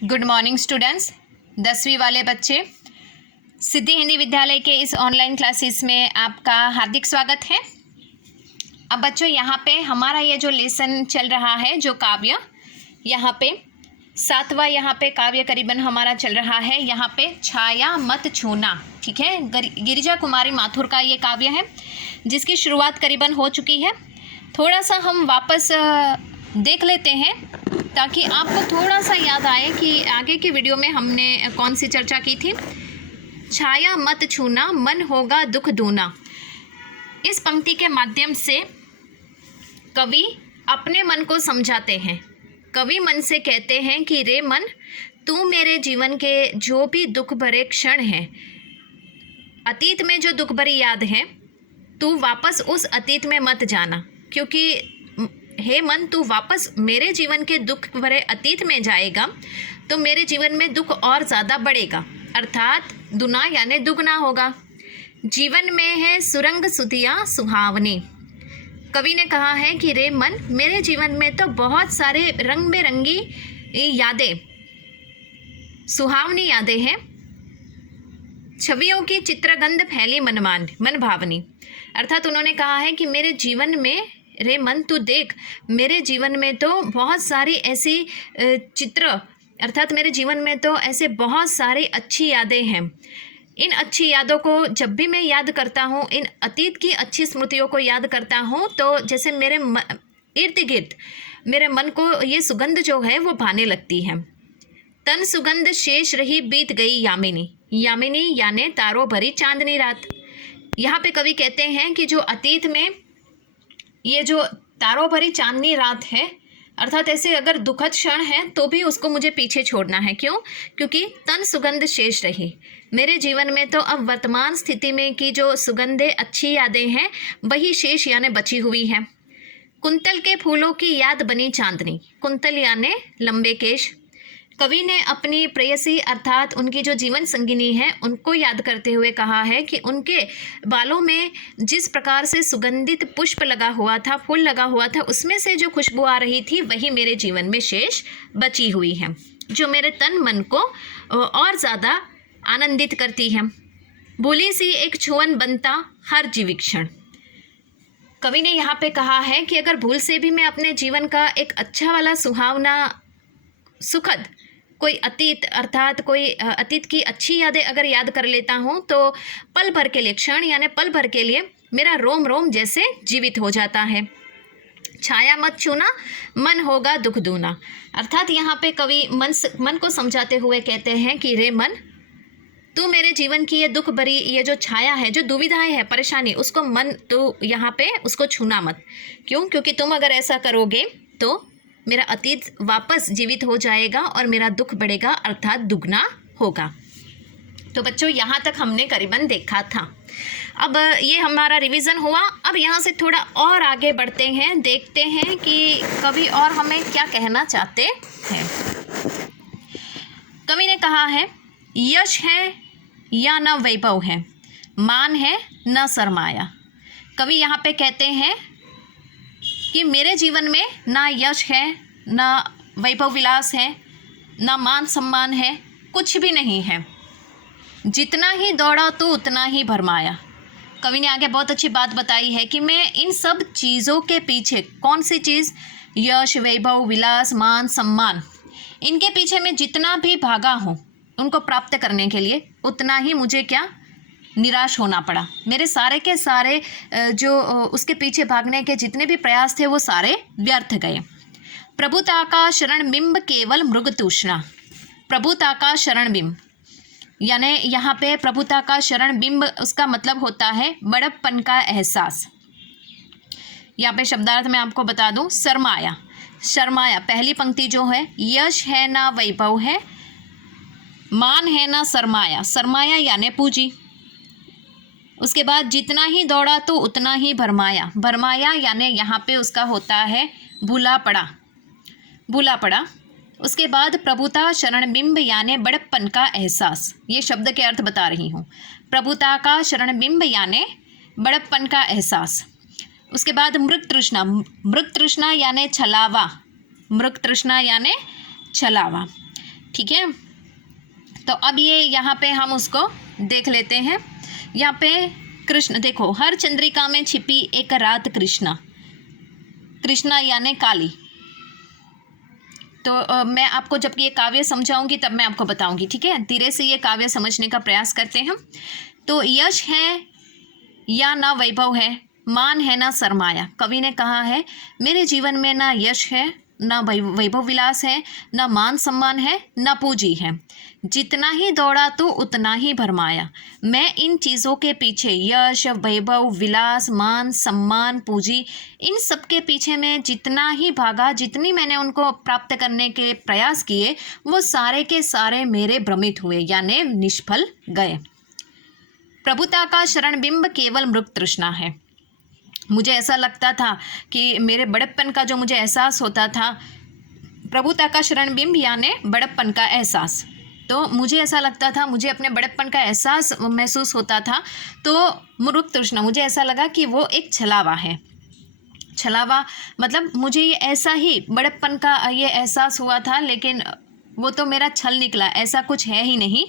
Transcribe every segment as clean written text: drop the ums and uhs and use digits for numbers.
Good morning students. 10वीं वाले बच्चे, सिद्धि हिंदी विद्यालय के इस ऑनलाइन क्लासेस में आपका हार्दिक स्वागत है। अब बच्चों, यहाँ पे हमारा ये जो लेसन चल रहा है, जो काव्य, यहाँ पे 7वां यहाँ पे काव्य करीबन हमारा चल रहा है। यहाँ पे छाया मत छूना, ठीक है। गिरिजा कुमारी माथुर का ये काव्य है, जिसकी शुरुआत करीबन हो चुकी है। थोड़ा सा हम वापस देख लेते हैं ताकि आपको थोड़ा सा याद आए कि आगे की वीडियो में हमने कौन सी चर्चा की थी। छाया मत छूना, मन होगा दुख दूना। इस पंक्ति के माध्यम से कवि अपने मन को समझाते हैं। कवि मन से कहते हैं कि रे मन, तू मेरे जीवन के जो भी दुख भरे क्षण हैं, अतीत में जो दुख भरी याद है, तू वापस उस अतीत में मत जाना, क्योंकि हे मन, तू वापस मेरे जीवन के दुख भरे अतीत में जाएगा तो मेरे जीवन में दुख और ज़्यादा बढ़ेगा, अर्थात दुना यानी दुगना होगा। जीवन में है सुरंग सुधिया सुहावनी। कवि ने कहा है कि रे मन, मेरे जीवन में तो बहुत सारे रंग बिरंगी यादें, सुहावनी यादें हैं। छवियों की चित्रगंध फैली मन भावनी। अर्थात उन्होंने कहा है कि मेरे जीवन में, रे मन तू देख, मेरे जीवन में तो बहुत सारी ऐसी चित्र, अर्थात मेरे जीवन में तो ऐसे बहुत सारी अच्छी यादें हैं। इन अच्छी यादों को जब भी मैं याद करता हूँ, इन अतीत की अच्छी स्मृतियों को याद करता हूँ, तो जैसे मेरे इर्द गिर्द मेरे मन को ये सुगंध जो है वो भाने लगती है। तन सुगंध शेष रही बीत गई यामिनी। यामिनी यानी तारों भरी चांदनी रात। यहाँ पे कवि कहते हैं कि जो अतीत में ये जो तारों भरी चांदनी रात है, अर्थात ऐसे अगर दुखद क्षण है तो भी उसको मुझे पीछे छोड़ना है। क्यों? क्योंकि तन सुगंध शेष रही। मेरे जीवन में तो अब वर्तमान स्थिति में की जो सुगंधें, अच्छी यादें हैं, वही शेष यानी बची हुई हैं। कुंतल के फूलों की याद बनी चांदनी। कुंतल यानी लंबे केश। कवि ने अपनी प्रेयसी अर्थात उनकी जो जीवन संगिनी है, उनको याद करते हुए कहा है कि उनके बालों में जिस प्रकार से सुगंधित पुष्प लगा हुआ था, फूल लगा हुआ था, उसमें से जो खुशबू आ रही थी, वही मेरे जीवन में शेष बची हुई है, जो मेरे तन मन को और ज़्यादा आनंदित करती है। भूली सी एक छुअन बनता हर जीविक्षण। कवि ने यहाँ पे कहा है कि अगर भूल से भी मैं अपने जीवन का एक अच्छा वाला, सुहावना, सुखद कोई अतीत, अर्थात कोई अतीत की अच्छी यादें अगर याद कर लेता हूँ, तो पल भर के लिए, क्षण यानी पल भर के लिए मेरा रोम रोम जैसे जीवित हो जाता है। छाया मत छूना, मन होगा दुख दूना। अर्थात यहाँ पे कवि मन को समझाते हुए कहते हैं कि रे मन, तू मेरे जीवन की ये दुख भरी, ये जो छाया है, जो दुविधाएं है, परेशानी, उसको मन तू यहाँ पे उसको छूना मत। क्यों? क्योंकि तुम अगर ऐसा करोगे तो मेरा अतीत वापस जीवित हो जाएगा और मेरा दुख बढ़ेगा, अर्थात दुगना होगा। तो बच्चों, यहाँ तक हमने करीबन देखा था। अब ये हमारा रिवीजन हुआ। अब यहाँ से थोड़ा और आगे बढ़ते हैं, देखते हैं कि कवि और हमें क्या कहना चाहते हैं। कवि ने कहा है, यश है या न वैभव है, मान है न सरमाया। कवि यहाँ पे कहते हैं कि मेरे जीवन में ना यश है, ना वैभव विलास है, ना मान सम्मान है, कुछ भी नहीं है। जितना ही दौड़ा तो उतना ही भरमाया। कवि ने आगे बहुत अच्छी बात बताई है कि मैं इन सब चीज़ों के पीछे, कौन सी चीज़? यश, वैभव, विलास, मान, सम्मान, इनके पीछे मैं जितना भी भागा हूँ उनको प्राप्त करने के लिए, उतना ही मुझे क्या, निराश होना पड़ा। मेरे सारे के सारे जो उसके पीछे भागने के जितने भी प्रयास थे, वो सारे व्यर्थ गए। प्रभुता का शरण बिंब केवल मृग तूष्णा। प्रभुता का शरण बिंब यानी यहाँ पे प्रभुता का शरण बिंब, उसका मतलब होता है बड़प्पन का एहसास। यहाँ पे शब्दार्थ मैं आपको बता दूँ, शर्माया। शर्माया, पहली पंक्ति जो है, यश है ना वैभव है, मान है ना सरमाया। सरमाया यानी पूजी। उसके बाद जितना ही दौड़ा तो उतना ही भरमाया। भरमाया यानी यहाँ पे उसका होता है भूला पड़ा, भूला पड़ा। उसके बाद प्रभुता शरण बिंब यानी बड़प्पन का एहसास। ये शब्द के अर्थ बता रही हूँ। प्रभुता का शरण बिंब यानी बड़प्पन का एहसास। उसके बाद मृग तृष्णा। मृग तृष्णा यानी छलावा। मृग तृष्णा यानी छलावा। ठीक है। तो अब ये यहाँ पे हम उसको देख लेते हैं। यहाँ पे कृष्ण देखो, हर चंद्रिका में छिपी एक रात कृष्णा, कृष्णा यानी काली। तो मैं आपको जब ये काव्य समझाऊंगी तब मैं आपको बताऊंगी, ठीक है। धीरे से ये काव्य समझने का प्रयास करते हैं। तो यश है या ना वैभव है, मान है ना सरमाया। कवि ने कहा है मेरे जीवन में ना यश है, ना वैभव विलास है, ना मान सम्मान है, ना पूंजी है। जितना ही दौड़ा तो उतना ही भरमाया। मैं इन चीज़ों के पीछे, यश, वैभव, विलास, मान सम्मान, पूंजी, इन सब के पीछे मैं जितना ही भागा, जितनी मैंने उनको प्राप्त करने के प्रयास किए, वो सारे के सारे मेरे भ्रमित हुए, यानी निष्फल गए। प्रभुता का शरण बिंब केवल मृग तृष्णा है। मुझे ऐसा लगता था कि मेरे बड़प्पन का जो मुझे एहसास होता था, प्रभुता का शरण बिंब यानी बड़प्पन का एहसास, तो मुझे ऐसा लगता था, मुझे अपने बड़प्पन का एहसास महसूस होता था। तो मृग तृष्णा, मुझे ऐसा लगा कि वो एक छलावा है। छलावा मतलब मुझे ये ऐसा ही बड़प्पन का ये एहसास हुआ था, लेकिन वो तो मेरा छल निकला, ऐसा कुछ है ही नहीं।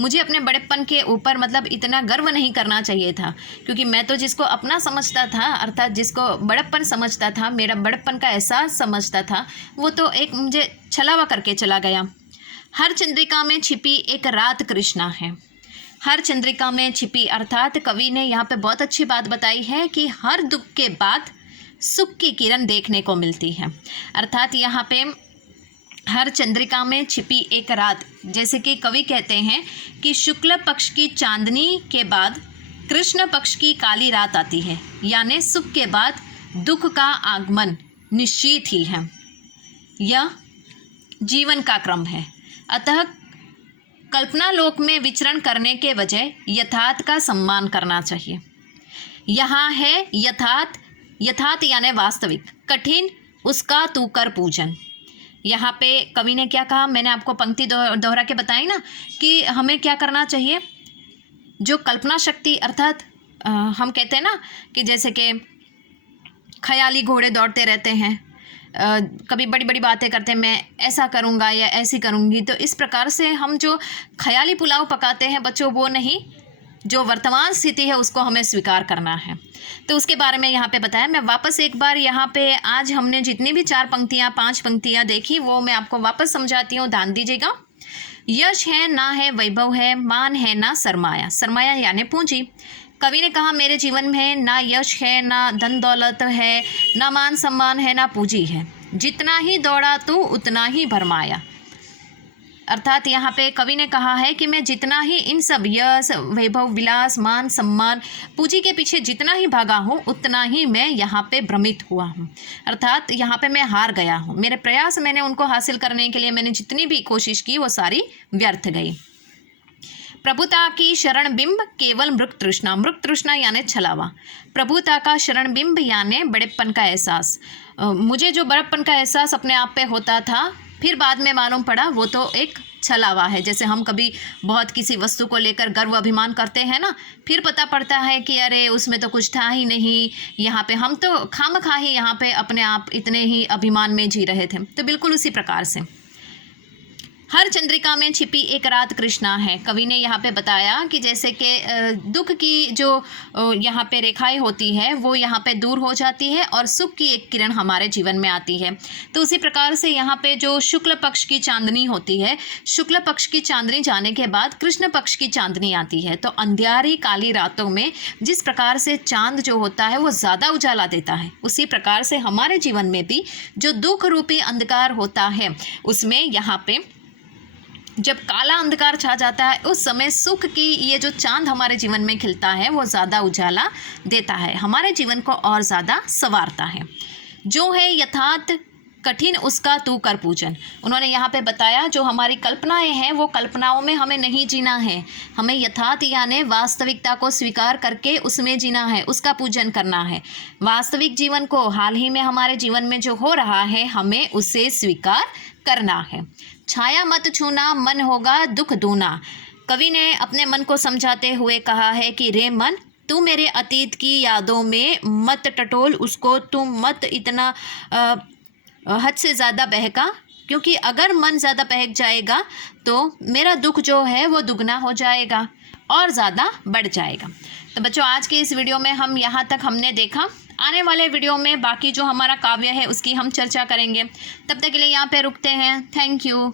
मुझे अपने बड़प्पन के ऊपर मतलब इतना गर्व नहीं करना चाहिए था, क्योंकि मैं तो जिसको अपना समझता था, अर्थात जिसको बड़प्पन समझता था, मेरा बड़प्पन का एहसास समझता था, वो तो एक मुझे छलावा करके चला गया। हर चंद्रिका में छिपी एक रात कृष्णा है। हर चंद्रिका में छिपी, अर्थात कवि ने यहाँ पे बहुत अच्छी बात बताई है कि हर दुख के बाद सुख की किरण देखने को मिलती है। अर्थात यहाँ पे हर चंद्रिका में छिपी एक रात, जैसे कि कवि कहते हैं कि शुक्ल पक्ष की चांदनी के बाद कृष्ण पक्ष की काली रात आती है, यानी सुख के बाद दुख का आगमन निश्चित ही है। यह जीवन का क्रम है। अतः कल्पना लोक में विचरण करने के बजाय यथार्थ का सम्मान करना चाहिए। यहाँ है यथार्थ, यथार्थ यानी वास्तविक, कठिन उसका तू कर पूजन। यहाँ पे कवि ने क्या कहा, मैंने आपको पंक्ति दोहरा के बताई ना कि हमें क्या करना चाहिए। जो कल्पना शक्ति, अर्थात हम कहते हैं ना कि जैसे कि ख्याली घोड़े दौड़ते रहते हैं, कभी बड़ी बड़ी बातें करते हैं, मैं ऐसा करूँगा या ऐसी करूँगी, तो इस प्रकार से हम जो ख्याली पुलाव पकाते हैं बच्चों, वो नहीं, जो वर्तमान स्थिति है उसको हमें स्वीकार करना है। तो उसके बारे में यहाँ पे बताया। मैं वापस एक बार यहाँ पे आज हमने जितनी भी 4 पंक्तियाँ 5 पंक्तियाँ देखी वो मैं आपको वापस समझाती हूँ, ध्यान दीजिएगा। यश है ना है वैभव है, मान है ना सरमाया, सरमाया यानी पूंजी। कवि ने कहा मेरे जीवन में ना यश है, ना धन दौलत है, ना मान सम्मान है, ना पूंजी है। जितना ही दौड़ा तो उतना ही भरमाया। अर्थात यहाँ पे कवि ने कहा है कि मैं जितना ही इन सब यश, वैभव, विलास, मान सम्मान, पूंजी के पीछे जितना ही भागा हूँ, उतना ही मैं यहाँ पे भ्रमित हुआ हूँ। अर्थात यहाँ पे मैं हार गया हूँ। मेरे प्रयास, मैंने उनको हासिल करने के लिए मैंने जितनी भी कोशिश की वो सारी व्यर्थ गई। प्रभुता की शरण बिंब केवल मृग तृष्णा, मृग तृष्णा यानी छलावा। प्रभुता का शरण बिंब यानी बड़ेपन का एहसास। मुझे जो बड़ेपन का एहसास अपने आप पे होता था, फिर बाद में मालूम पड़ा वो तो एक छलावा है। जैसे हम कभी बहुत किसी वस्तु को लेकर गर्व अभिमान करते हैं ना, फिर पता पड़ता है कि अरे उसमें तो कुछ था ही नहीं, यहाँ पे हम तो खामखा ही यहाँ पे अपने आप इतने ही अभिमान में जी रहे थे। तो बिल्कुल उसी प्रकार से हर चंद्रिका में छिपी एक रात कृष्णा है। कवि ने यहाँ पे बताया कि जैसे कि दुख की जो यहाँ पे रेखाएं होती है वो यहाँ पे दूर हो जाती है और सुख की एक किरण हमारे जीवन में आती है। तो उसी प्रकार से यहाँ पे जो शुक्ल पक्ष की चांदनी होती है, शुक्ल पक्ष की चांदनी जाने के बाद कृष्ण पक्ष की चांदनी आती है। तो अंधियारी काली रातों में जिस प्रकार से चांद जो होता है वो ज़्यादा उजाला देता है, उसी प्रकार से हमारे जीवन में भी जो दुख रूपी अंधकार होता है उसमें यहाँ पे जब काला अंधकार छा जाता है उस समय सुख की ये जो चांद हमारे जीवन में खिलता है वो ज़्यादा उजाला देता है, हमारे जीवन को और ज़्यादा संवारता है। जो है यथार्थ कठिन उसका तू कर पूजन। उन्होंने यहाँ पे बताया जो हमारी कल्पनाएं हैं वो कल्पनाओं में हमें नहीं जीना है, हमें यथार्थ यानी वास्तविकता को स्वीकार करके उसमें जीना है, उसका पूजन करना है। वास्तविक जीवन को, हाल ही में हमारे जीवन में जो हो रहा है, हमें उसे स्वीकार करना है। छाया मत छूना मन होगा दुख दूना। कवि ने अपने मन को समझाते हुए कहा है कि रे मन, तू मेरे अतीत की यादों में मत टटोल उसको, तू मत इतना हद से ज़्यादा बहका, क्योंकि अगर मन ज़्यादा बहक जाएगा तो मेरा दुख जो है वो दुगना हो जाएगा और ज़्यादा बढ़ जाएगा। तो बच्चों आज के इस वीडियो में हम यहाँ तक हमने देखा। आने वाले वीडियो में बाकी जो हमारा काव्य है उसकी हम चर्चा करेंगे। तब तक के लिए यहाँ पे रुकते हैं। Thank you.